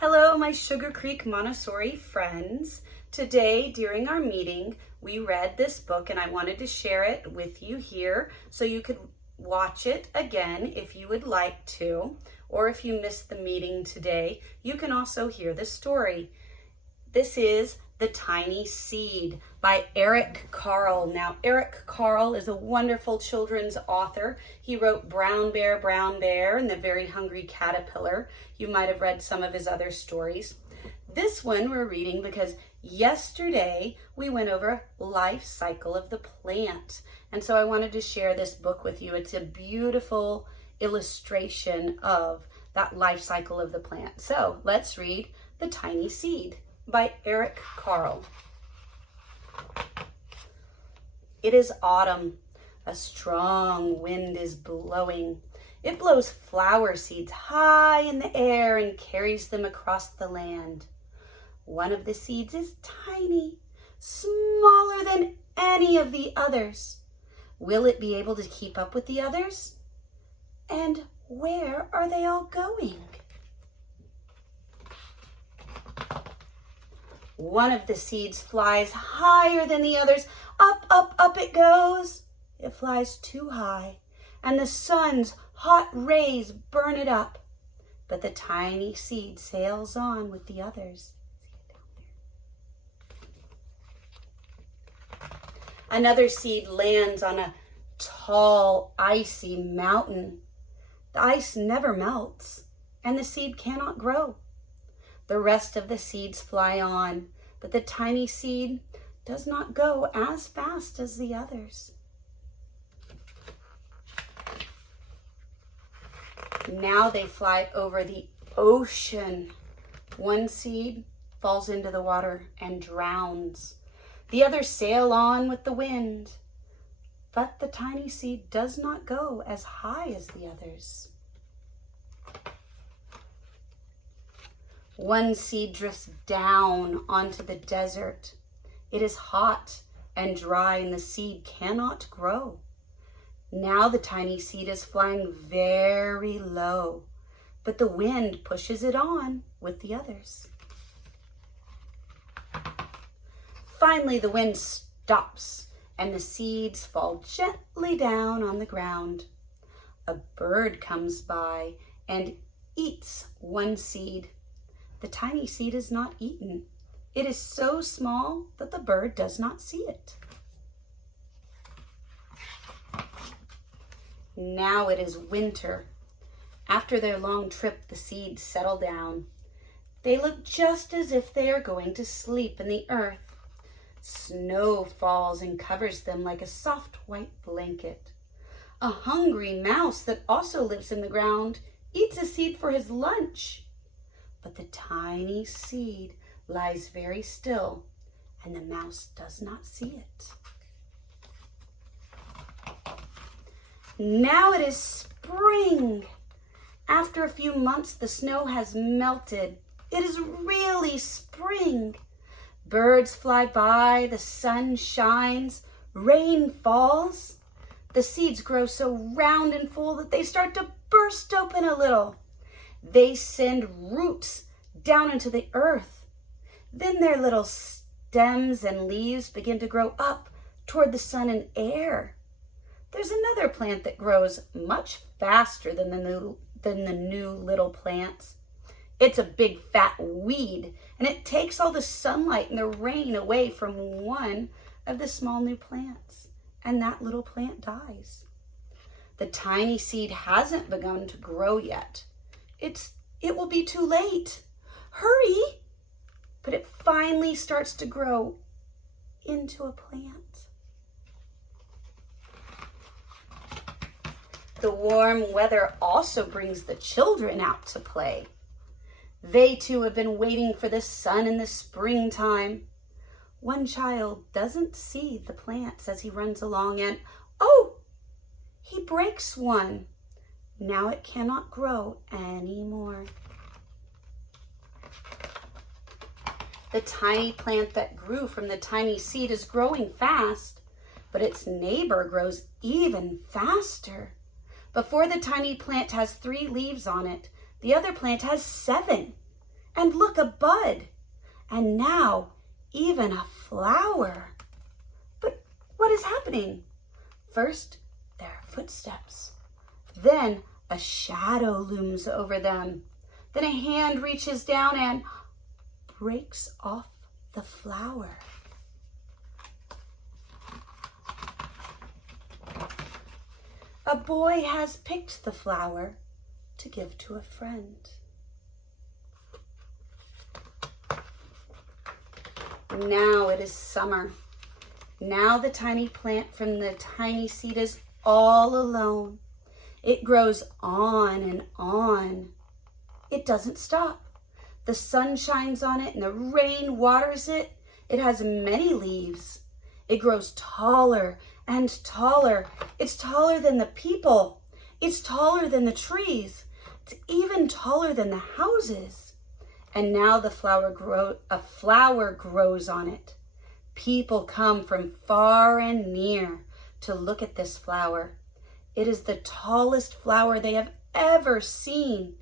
Hello, my Sugar Creek Montessori friends. Today, during our meeting, we read this book and I wanted to share it with you here so you could watch it again if you would like to, or if you missed the meeting today, you can also hear the story. This is The Tiny Seed by Eric Carle. Now, Eric Carle is a wonderful children's author. He wrote Brown Bear, and The Very Hungry Caterpillar. You might have read some of his other stories. This one we're reading because yesterday we went over life cycle of the plant. And so I wanted to share this book with you. It's a beautiful illustration of that life cycle of the plant. So let's read The Tiny Seed by Eric Carle. It is autumn. A strong wind is blowing. It blows flower seeds high in the air and carries them across the land. One of the seeds is tiny, smaller than any of the others. Will it be able to keep up with the others? And where are they all going? One of the seeds flies higher than the others. Up, up, up it goes. It flies too high, and the sun's hot rays burn it up. But the tiny seed sails on with the others. Another seed lands on a tall, icy mountain. The ice never melts, and the seed cannot grow. The rest of the seeds fly on, but the tiny seed does not go as fast as the others. Now they fly over the ocean. One seed falls into the water and drowns. The others sail on with the wind, but the tiny seed does not go as high as the others. One seed drifts down onto the desert. It is hot and dry and the seed cannot grow. Now the tiny seed is flying very low, but the wind pushes it on with the others. Finally, the wind stops and the seeds fall gently down on the ground. A bird comes by and eats one seed. The tiny seed is not eaten. It is so small that the bird does not see it. Now it is winter. After their long trip, the seeds settle down. They look just as if they are going to sleep in the earth. Snow falls and covers them like a soft white blanket. A hungry mouse that also lives in the ground eats a seed for his lunch. But the tiny seed lies very still, and the mouse does not see it. Now it is spring. After a few months, the snow has melted. It is really spring. Birds fly by, the sun shines, rain falls. The seeds grow so round and full that they start to burst open a little. They send roots down into the earth. Then their little stems and leaves begin to grow up toward the sun and air. There's another plant that grows much faster than the new little plants. It's a big fat weed, and it takes all the sunlight and the rain away from one of the small new plants, and that little plant dies. The tiny seed hasn't begun to grow yet. It will be too late. Hurry! But it finally starts to grow into a plant. The warm weather also brings the children out to play. They too have been waiting for the sun in the springtime. One child doesn't see the plants as he runs along and, oh, he breaks one. Now it cannot grow anymore. The tiny plant that grew from the tiny seed is growing fast, but its neighbor grows even faster. Before the tiny plant has 3 leaves on it, the other plant has 7. and look, a bud, and now even a flower. But what is happening? First, there are footsteps. Then a shadow looms over them. Then a hand reaches down and breaks off the flower. A boy has picked the flower to give to a friend. Now it is summer. Now the tiny plant from the tiny seed is all alone. It grows on and on. It doesn't stop. The sun shines on it and the rain waters it. It has many leaves. It grows taller and taller. It's taller than the people. It's taller than the trees. It's even taller than the houses. And now a flower grows on it. People come from far and near to look at this flower. It is the tallest flower they have ever seen.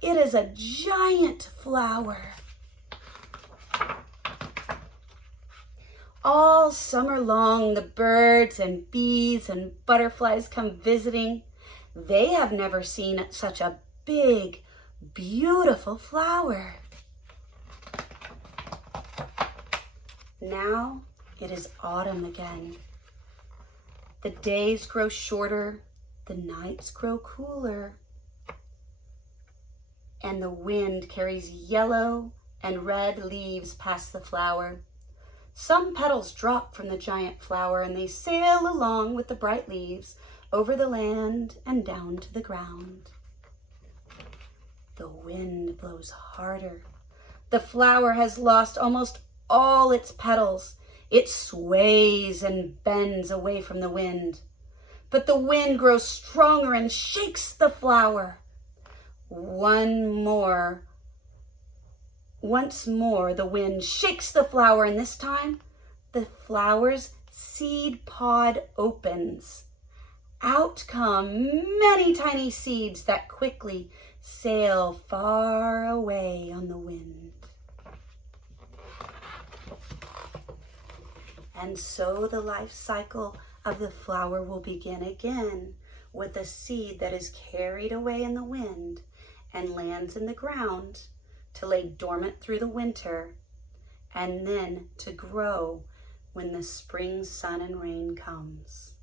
It is a giant flower. All summer long, the birds and bees and butterflies come visiting. They have never seen such a big, beautiful flower. Now it is autumn again. The days grow shorter, the nights grow cooler, and the wind carries yellow and red leaves past the flower. Some petals drop from the giant flower and they sail along with the bright leaves over the land and down to the ground. The wind blows harder. The flower has lost almost all its petals. It sways and bends away from the wind. But the wind grows stronger and shakes the flower. Once more, the wind shakes the flower, and this time, the flower's seed pod opens. Out come many tiny seeds that quickly sail far away on the wind. And so the life cycle of the flower will begin again with a seed that is carried away in the wind and lands in the ground to lay dormant through the winter and then to grow when the spring sun and rain comes.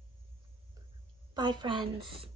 Bye, friends.